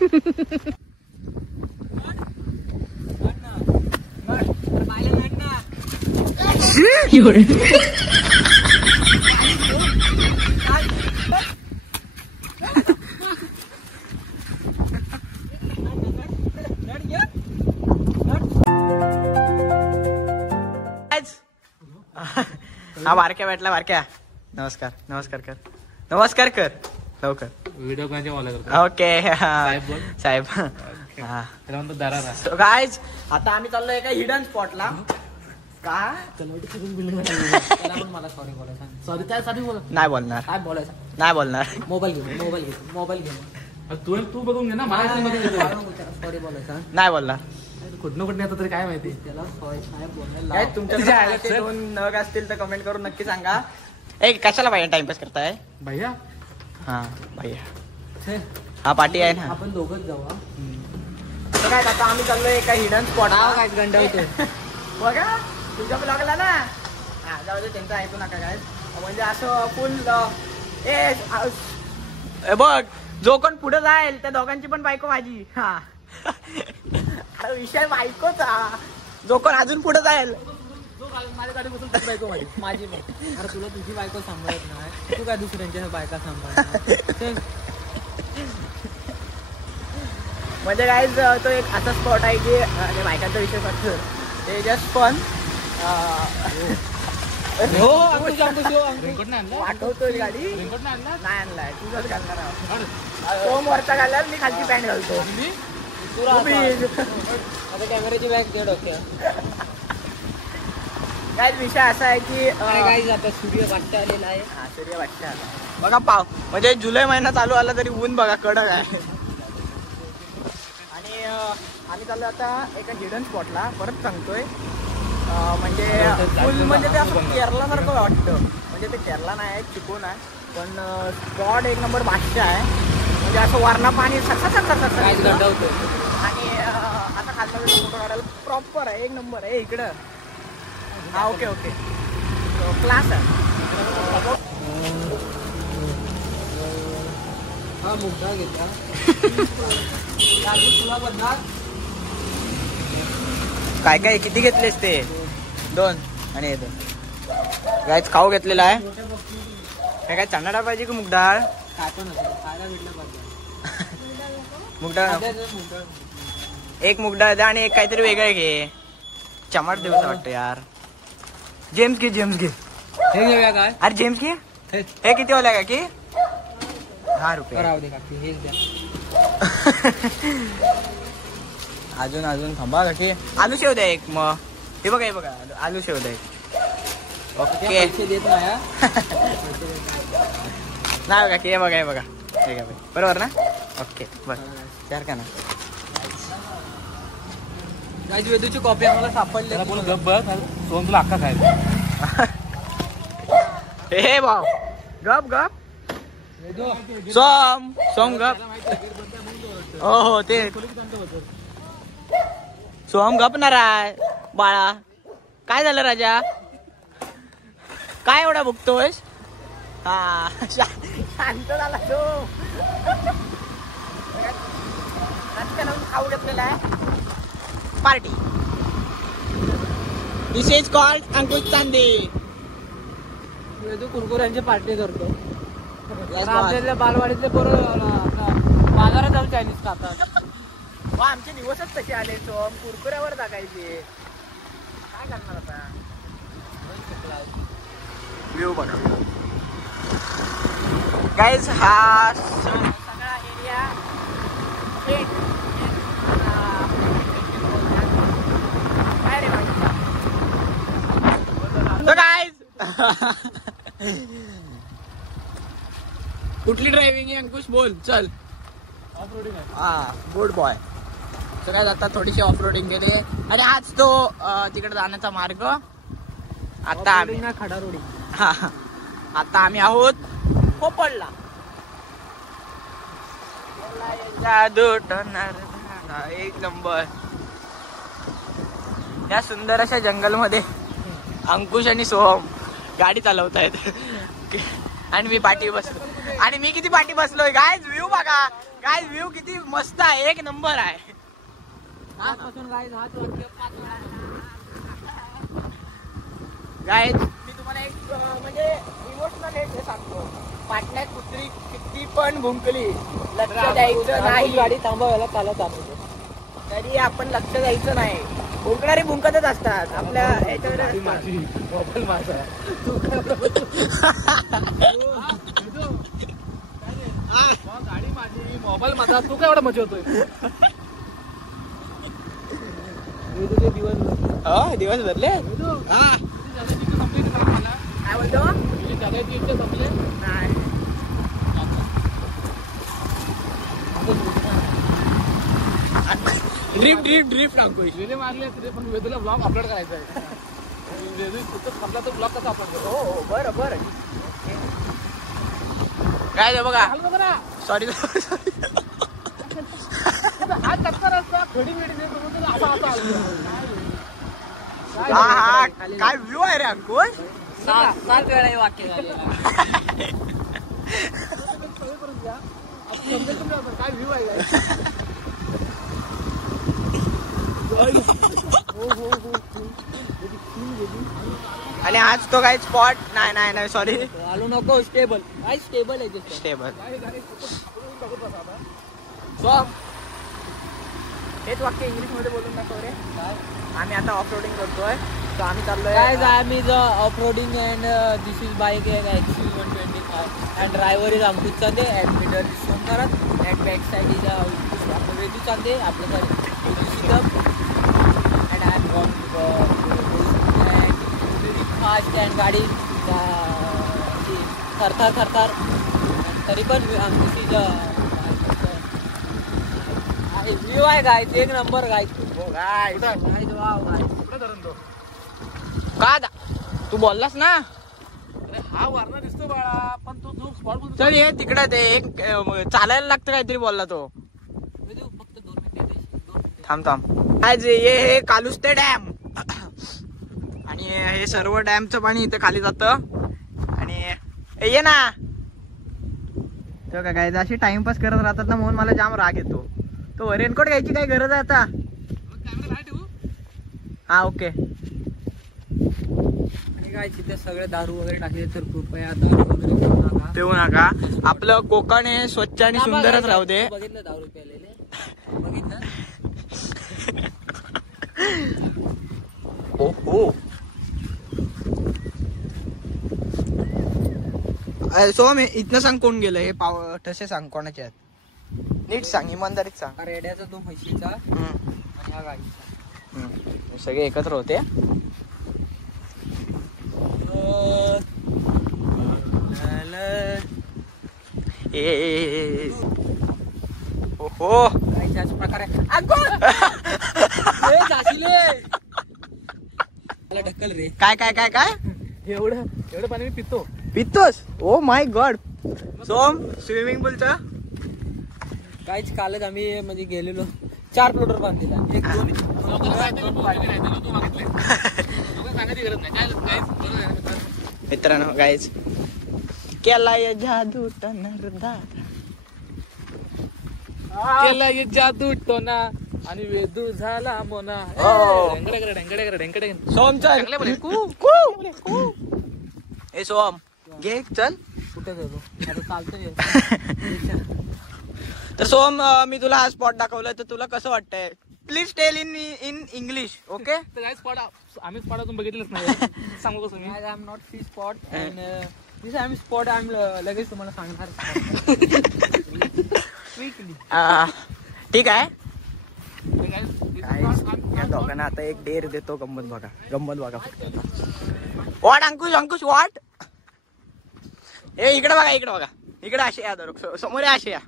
हा बारक्या भेटला. बारक्या नमस्कार. नमस्कार कर. नमस्कार कर लवकर. व्हिडिओ कोणाच्या वाला करतो. ओके साहेब. गाइस आता आम्ही चाललो एका हिडन स्पॉटला. का मला सॉरी बोलायचं. सॉरी त्यासाठी बोला. नाही बोलणार. काय बोलायचं नाही बोलणार. मोबाईल घे. तू बघून घे ना. मला सॉरी बोलायचं. नाही बोलणार. कुठनं कुठं येतं तरी काय माहिती. त्याला सॉरी नाही बोलणार. काय तुमच्या दोन नग असतील तर कमेंट करून नक्की सांगा. ए कशाला पाहिजे टाइमपास करताय भैया. हा भैया हा पार्टी आहे ना. आपण दोघंच जाऊ. काय आता आम्ही चाललोय एका हिडन स्पॉट. काय गंडा होते बघा तुमच्या ब्लॉगला ना. हा जाऊ दे त्यांचं ऐकू नका काय. म्हणजे असं फुल ए बघ जो कोण पुढे जाईल त्या दोघांची पण बायको माझी. हा विषय बायकोचा. जो कोण अजून पुढे जाईल माझ्या गाडी बसून बायको माझी अरे तुला तुझी बायको सांभाळत नाही. तू काय दुसऱ्यांच्या बायका सांभाळ. म्हणजे काय तो एक असा स्पॉट आहे की बायकांचा विषय वाटतो ते जस्ट पण वाटवतोय गाडी. नाही आणलाय तुझंच घालणार आहोत. तो वरचा घालणार मी खालची पॅन्ट घालतो. आता कॅमेऱ्याची बॅग दे डोक्यात. काय विषय असा आहे की काय आता सूर्य वाटत आलेला आहे. हा सूर्य वाटत आला बघा. पाव म्हणजे जुलै महिना चालू आला तरी ऊन बघा कडक आहे. आणि आम्ही चाललो आता एका हिडन स्पॉटला. परत सांगतोय म्हणजे फुल म्हणजे ते असं केरलासारखं वाटतं. म्हणजे ते केरला नाही आहे चिकून आहे पण स्पॉट एक नंबर बादशाह आहे. म्हणजे असं वरणा पाणी सगळं होतं. आणि आता खालचा फोटो काढायला प्रॉपर आहे. एक नंबर आहे इकडं. हा ओके क्लास आहे. हा मुद्दा घेतला. काय काय किती घेतलेस ते. 2 आणि हे 2 गायच खाऊ घेतलेला आहे. काय चणा डाळ पाहिजे की मूग डाळ. मूग डाळ एक मूग डाळ द्या आणि एक काहीतरी वेगळं घे. चमट देऊच वाटतं यार. जेम्स घे. हे घेऊया काय. अरे जेम्स घे. हे किती वाला का की 10 रुपये. अजून थांबा का की आलू शेव द्या एक. मग हे बघा आलू शेव द्या एक. ओके देत नाही बघा की हे बघा ठीक आहे बरोबर ना. ओके बरं चार का ना. वेदूची कॉपी आम्हाला सापडली. सोन तुला अख्खा खायचा. हे भाऊ गप सोम गप. हो ते सोम गपणार आहे बाळा. काय झालं राजा. काय एवढा बघतोयस. हा शांत झाला तो. खाऊ घेतलेला आहे party. This is called Ankush Chande. वेदू कुरकुऱ्यांची पार्टी करतो. आपल्याला बालवाडीतले पोरं बाजारात जाऊन चायनीज खातात. आमचे दिवसच तसे आले. सोम कुरकुऱ्यावर टाकायचे. काय करणार आता. व्ह्यू बघा गाईज. हा सगळा एरिया काय रे गाईज. कुठली ड्रायव्हिंग आहे अंकुश बोल चल. ऑफ रोडिंग आहे. हा गुड बॉय. सो काय आता थोडीशी ऑफ रोडिंग केली. आणि आज तो तिकडे जाण्याचा मार्ग. आता आम्ही खडा रोडी. हा आता आम्ही आहोत कोपडला. एक नंबर. या सुंदर अशा जंगल मध्ये अंकुश आणि सोहम गाडी चालवतायत आणि मी पाठी बसलो. आणि मी किती पाठी बसलोय गायज. व्ह्यू बघा काय व्ह्यू किती मस्त आहे, एक नंबर आहे. गाईज मी तुम्हाला एक म्हणजे इमोशनल हे सांगतो. पाटण्यात कुत्री किती पण भुंकली लक्ष द्यायचं नाही. गाडी थांबवायला त्याला थांबवतो तरी आपण लक्ष द्यायचं नाही. भुंकणारी भुंकतच असतात आपल्या ह्याच्यावर. मोबाईल माझा गाडी माझी मोबाईल माझा तू काय एवढा मजा होतोय. दिवस भरले. काय बोलतो नाही. ड्रिफ्ट टाकू मारले पण वेदूला ब्लॉग अपलोड करायचा आहे. वेदू तो ब्लॉग कसा अपलोड करतो. हो बरं काय बघा. सॉरी हात टक्कर असता खडी बिडी काय व्ह्यू आहे रे अंकुश. 7 वेळा हे वाक्य झालेलं काय व्ह्यू आहे. आणि आज तो काही स्पॉट नाही सॉरी आलो नको. स्टेबल आहे स्टेबल. हेच वाक्य इंग्लिश मध्ये बोलून दाखव रे. आम्ही आता ऑफ रोडिंग करतोय. तर आम्ही चाललोय आम्ही off roading and this is bike XUV 125 and driver is Ankush Chande and meter is Somnath and back side is आपलं वेदू चांदे आपलं and I am very fast and गाडी थरथर तरी पण दिस इज व्ह्यू आहे गाईज एक नंबर गाईज. का तू बोललास ना. हा वरना दिसतो बाळा पण तू स्पॉट चल ये तिकडे ते एक चालायला लागतं काहीतरी बोलला तो. फक्त 2 मिनिट थांब आज हे कालुस्ते डॅम आणि हे सर्व डॅमचं पाणी इथे खाली जातं. आणि ये ना तो काय अशी टाइमपास करत राहतात ना म्हणून मला जाम राग येतो. तो रेनकोट घ्यायची काय गरज आहे आता. हा ओके. आणि काय तिथे सगळे दारू वगैरे टाकले तर कृपया दारू वगैरे पिऊ नका. आपलं कोकण हे स्वच्छ आणि सुंदरच राहू दे. बघितलं दारू प्यायलेले बघितलं. हो सोम इथनं सांग कोण गेलं हे ठसे सांग कोणाचे आहेत. नीट सांग इमानदारीत सांग. रेड्याचा तो म्हशीचा आणि हा गाडीचा सगळे एकत्र होते. ओहो काहीच प्रकारे ढकल रे. काय एवढं पाणी मी पितोस. Oh my God. Som swimming पूलचं काहीच कालच आम्ही म्हणजे गेलेलो 4 फ्लोटर बांधलेला. एक 2 मित्रांनो गाईज केला जादू केला जादू टोना आणि वेदू झाला मोना. सोम चल. ए सोम घे चल. कुठे जातो आता चालतोय. तर सोम मी तुला हा स्पॉट दाखवलाय तर तुला कसं वाटतंय. Please tell in English. Okay. आम्ही स्पॉट अजून बघितलंच नाही. सांगू कसं मी. I am not see spot and this I am spot. I am लगेच तुम्हाला सांगणार. ठीक आहे. या दोघांना आता एक डेअर देतो. गंमत बघा वॉट अंकुश वॉट. इकडे बघा इकडे असे या समोर असे या.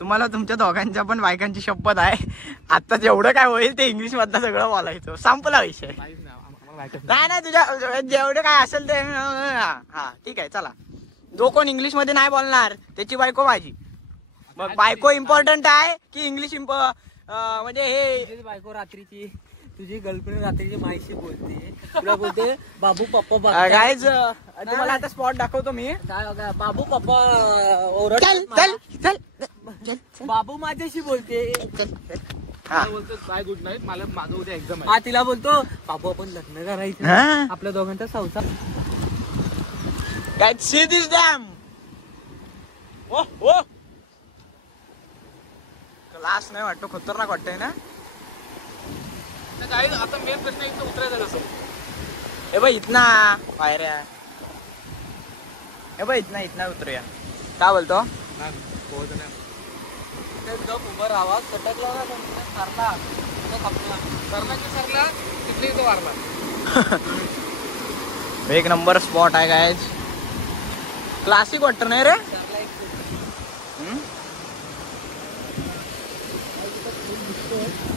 तुम्हाला तुमच्या दोघांच्या पण बायकांची शपथ आहे. आता जेवढं काय होईल ते इंग्लिश मधलं सगळं बोलायचं. संपला विषय. नाही तुझ्या जेवढं काय असेल ते. हा ठीक आहे चला. जो कोण इंग्लिश मध्ये नाही बोलणार त्याची बायको माझी. मग बायको इम्पॉर्टंट आहे की इंग्लिश म्हणजे हे. बायको रात्रीची तुझी गर्लफ्रेंड रात्रीची माईशी बोलते. तुला बोलते बाबू पप्पा. गाईज तुम्हाला आता स्पॉट दाखवतो मी. बाबू पप्पा चल बाबू माझ्याशी बोलते. हा. बोलतो बाय गुड नाईट, मला माझं उद्या एक्झाम आहे. हा तिला बोलतो बाबू आपण लग्न करायचं, हा. आपल्या दोघांचा संसार. Guys, see this dam. Oh. Class नाही वाटतो, खतरनाक वाटतंय ना. तर काय आता मेन प्रश्न इथं उतरायचा कसं? ए भाई इतना पायऱ्या. ए भाई इतना उतरूया. काय बोलतो? नाही, पोहोच नाही. ते गप उभं राहावा, कटकला ना तर सरला, तो खपला. सरला की सरला, तिथले इथं वारला. एक नंबर स्पॉट आहे गायज. क्लासिक वाटत नाही रे. सरला एक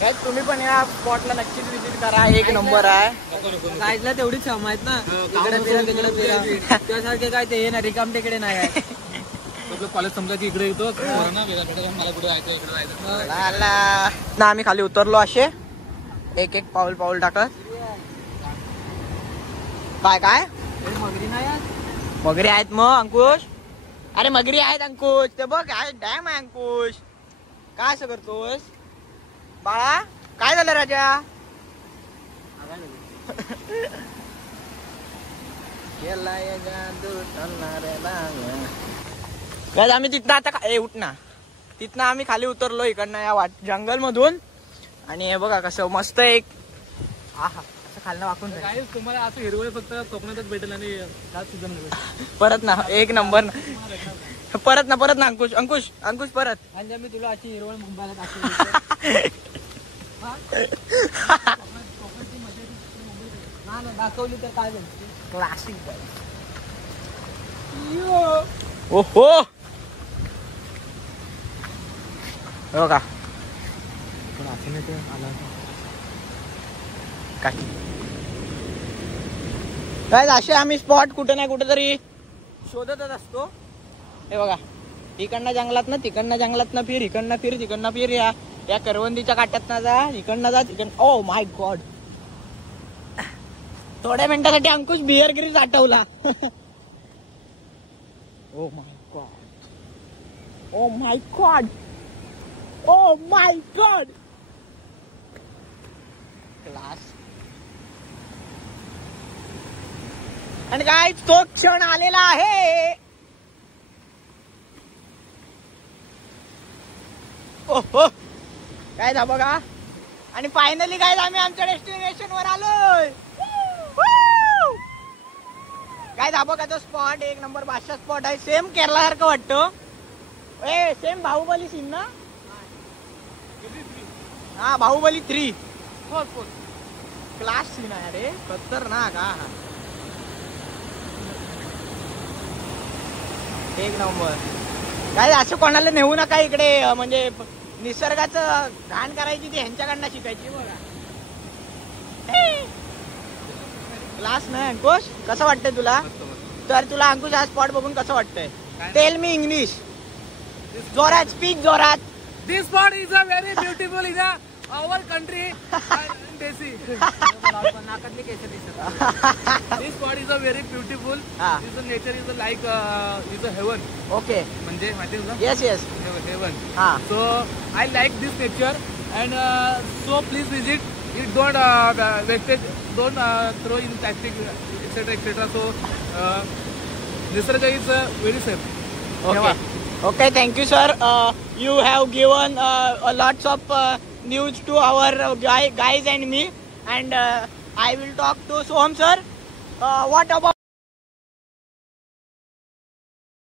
गायज तुम्ही पण या स्पॉटला नक्कीच विजिट करा. एक नंबर आहे. कायला तेवढीच क्षम आहेत ना, इकडे फिरा तिकडे फिरा. त्यासारखे काय ते ना रिकाम तिकडे नाही आहे. आपलं कॉलेज समजा की इकडे येतो ना, वेगळा मला कुठे जायचं, इकडे जायचं. ना आम्ही खाली उतरलो असे एक पाऊल टाकत. काय मगरी नाही आहे. मगरी आहेत मग अंकुश. अरे मगरी आहेत अंकुश. ते बघ आहे डॅम आहे अंकुश. काय असं करतोस बाळा? काय झालं राजा? काय आम्ही तिथनं आता उठ ना. तिथनं आम्ही खाली उतरलो इकडनं या जंगल मधून. आणि हे बघा कसं मस्त एक आहा असं खालनं वाकून जाईल. काय तुम्हाला असं हिरवळ फक्त कोकणातच भेटेल आणि सीझन परत ना एक नंबर परत ना अंकुश परत. आणि मी तुला अशी हिरवळ मुंबईला दाखवली ना दाखवली तर काय झालं? क्लासिक. ओहो बघा काय असे आम्ही स्पॉट कुठे ना कुठे तरी शोधतच असतो. हे बघा इकडनं जंगलात ना तिकडनं जंगलात ना फिर, इकडनं फिर तिकडनं फिर. या करवंदीच्या काट्यात ना जा, इकडनं जा तिकडनं. Oh my God. थोड्या मिनिटासाठी अंकुश बिअर ग्रिल्स आठवला. Oh my God class. आणि काय तो क्षण आलेला आहे. ओहो काय जा बघा. आणि फायनली काय आम्ही आमच्या डेस्टिनेशन वर आलोय. काय जा बघा तो स्पॉट एक नंबर बादशाह स्पॉट आहे. सेम केरला सारखं वाटतं. ए सेम बाहुबली सीन ना. हा बाहुबली 3 क्लास सीन आहे रे. खतरनाक. हा एक नंबर. काय असं कोणाला नेऊ नका इकडे. म्हणजे निसर्गाचं घाण करायची ती ह्यांच्याकडनं शिकायची बघा. क्लास नाही अंकुश. कसं वाटतंय तुला? तर तुला अंकुश हा स्पॉट बघून कसं वाटतंय? Tell me English. जोरात स्पीक जोरात. This spot is a very beautiful in our country desi. नाकातली केस दिसत. This spot is a very beautiful. Is a nature is a like is a heaven. Okay म्हणजे माहिती तुला? Yes heaven. हा So I like this nature and so please visit. It don't wastage, don't throw in plastic, etc. So Nisarga is very safe. Okay, thank you sir. You have given lots of news to our guys and me, and I will talk to Soham sir. What about